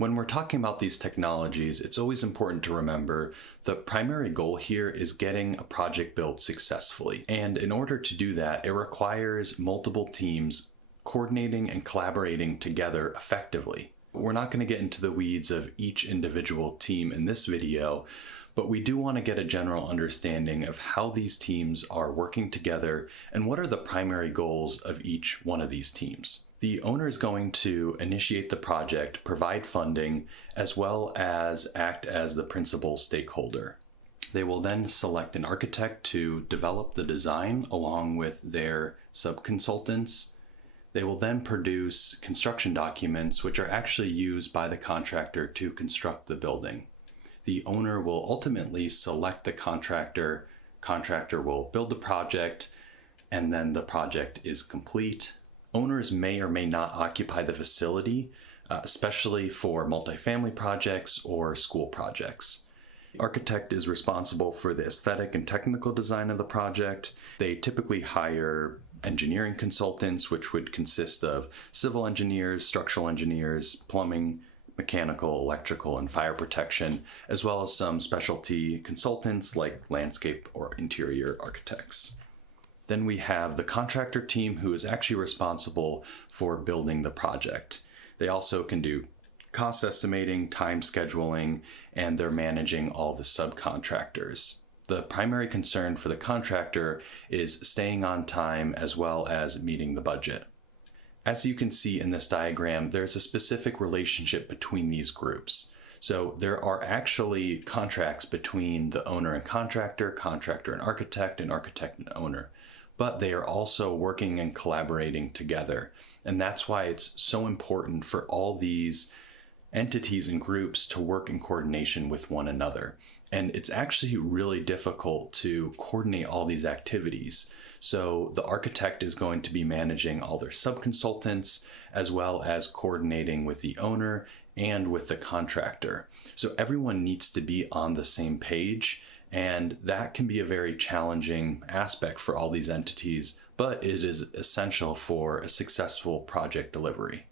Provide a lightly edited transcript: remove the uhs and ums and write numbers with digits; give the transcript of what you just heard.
When we're talking about these technologies, it's always important to remember the primary goal here is getting a project built successfully. And in order to do that, it requires multiple teams coordinating and collaborating together effectively. We're not going to get into the weeds of each individual team in this video, but we do want to get a general understanding of how these teams are working together and what are the primary goals of each one of these teams. The owner is going to initiate the project, provide funding, as well as act as the principal stakeholder. They will then select an architect to develop the design along with their sub-consultants. They will then produce construction documents, which are actually used by the contractor to construct the building. The owner will ultimately select the contractor. Contractor will build the project, and then the project is complete. Owners may or may not occupy the facility, especially for multifamily projects or school projects. The architect is responsible for the aesthetic and technical design of the project. They typically hire engineering consultants, which would consist of civil engineers, structural engineers, plumbing, mechanical, electrical, and fire protection, as well as some specialty consultants like landscape or interior architects. Then we have the contractor team, who is actually responsible for building the project. They also can do cost estimating, time scheduling, and they're managing all the subcontractors. The primary concern for the contractor is staying on time as well as meeting the budget. As you can see in this diagram, there's a specific relationship between these groups. So there are actually contracts between the owner and contractor and architect and owner. But they are also working and collaborating together. And that's why it's so important for all these entities and groups to work in coordination with one another. And it's actually really difficult to coordinate all these activities. So the architect is going to be managing all their sub-consultants, as well as coordinating with the owner and with the contractor. So everyone needs to be on the same page. And that can be a very challenging aspect for all these entities, but it is essential for a successful project delivery.